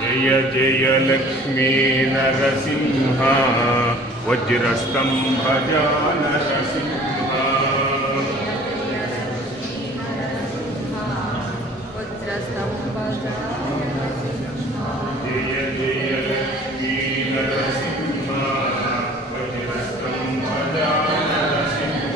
జయ జయ లక్ష్మీ నరసింహ వజ్రస్తంభజ నరసింహ జయ జయ లక్ష్మీ నరసింహ వజ్రస్తంభజ నరసింహ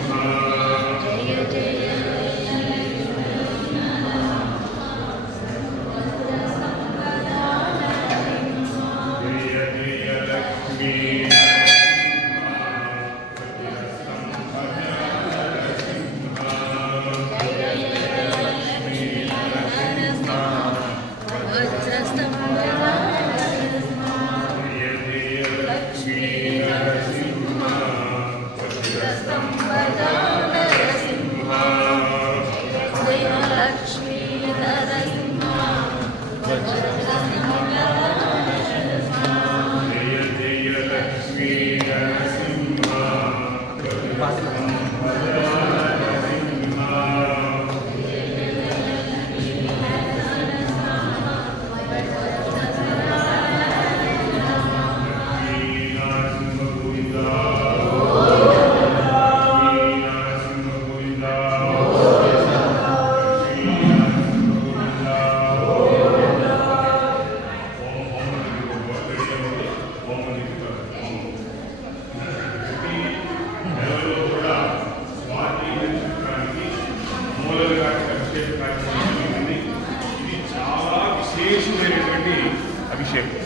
అభిషేకం.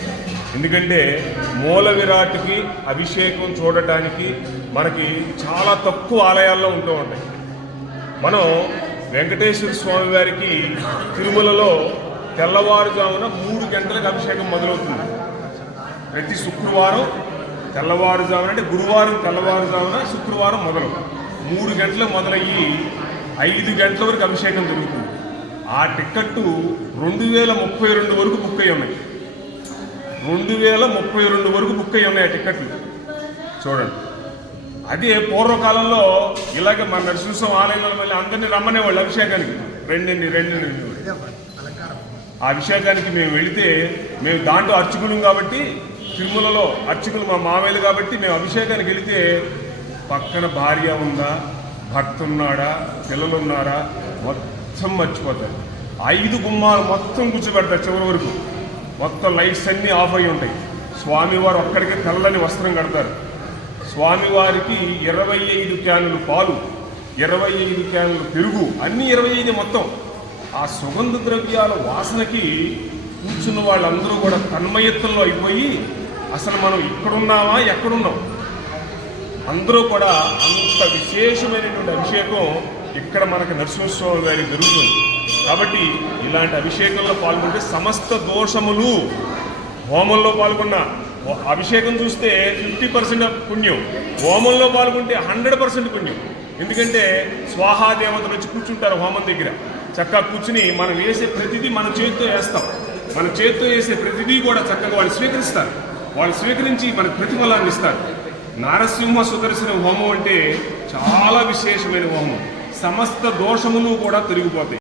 ఎందుకంటే మూల విరాట్కి అభిషేకం చూడటానికి మనకి చాలా తక్కువ ఆలయాల్లో ఉంటూ ఉంటాయి. మనం వెంకటేశ్వర స్వామి వారికి తిరుమలలో తెల్లవారుజామున 3 గంటలకు అభిషేకం మొదలవుతుంది. ప్రతి శుక్రవారం తెల్లవారుజామున, అంటే గురువారం తెల్లవారుజామున, శుక్రవారం మొదలు 3 గంటలకు మొదలయ్యి 5 గంటల వరకు అభిషేకం జరుగుతుంది. ఆ టిక్కెట్టు 2032 వరకు బుక్ అయ్యి ఉన్నాయి. 2032 వరకు బుక్ అయ్యి ఉన్నాయి ఆ టిక్కెట్లు. చూడండి, అదే పూర్వకాలంలో ఇలాగే మన నరసింహస్వామి ఆలయంలో మళ్ళీ అందరినీ రమ్మనేవాళ్ళు అభిషేకానికి. రెండు ఆ అభిషేకానికి మేము వెళితే, మేము దాంట్లో అర్చకులం కాబట్టి, తిరుమలలో అర్చకులు మా మామయ్యలు కాబట్టి, మేము అభిషేకానికి వెళితే పక్కన భార్య ఉందా, భర్త ఉన్నాడా, పిల్లలు ఉన్నారా మొత్తం మర్చిపోతారు. 5 గుమ్మాలు మొత్తం కూర్చోబెడతారు. చివరి వరకు మొత్తం లైట్స్ అన్నీ ఆఫ్ అయి ఉంటాయి. స్వామివారు ఒక్కడికి తెల్లని వస్త్రం కడతారు. స్వామివారికి 25 క్యానులు పాలు, 25 క్యానులు పెరుగు, అన్నీ 25 మొత్తం. ఆ సుగంధ ద్రవ్యాల వాసనకి కూర్చున్న వాళ్ళందరూ కూడా తన్మయత్వంలో అయిపోయి, అసలు మనం ఇక్కడున్నామా ఎక్కడున్నాం, అందరూ కూడా అంత విశేషమైనటువంటి అభిషేకం ఇక్కడ మనకు నరసింహస్వామి గారికి జరుగుతుంది. కాబట్టి ఇలాంటి అభిషేకంలో పాల్గొంటే సమస్త దోషములు, హోమంలో పాల్గొన్న అభిషేకం చూస్తే 50% పుణ్యం, హోమంలో పాల్గొంటే 100% పుణ్యం. ఎందుకంటే స్వాహాదేవతలు వచ్చి కూర్చుంటారు హోమం దగ్గర. చక్కగా కూర్చుని మనం వేసే ప్రతిదీ మన చేతితో వేస్తాం. మన చేతితో వేసే ప్రతిదీ కూడా చక్కగా వాళ్ళు స్వీకరిస్తారు. వాళ్ళు స్వీకరించి మనకు ప్రతిఫలాన్ని ఇస్తారు. నారసింహ సుదర్శన హోమం అంటే చాలా విశేషమైన హోమం. సమస్త దోషములు కూడా తొలగిపోతాయి.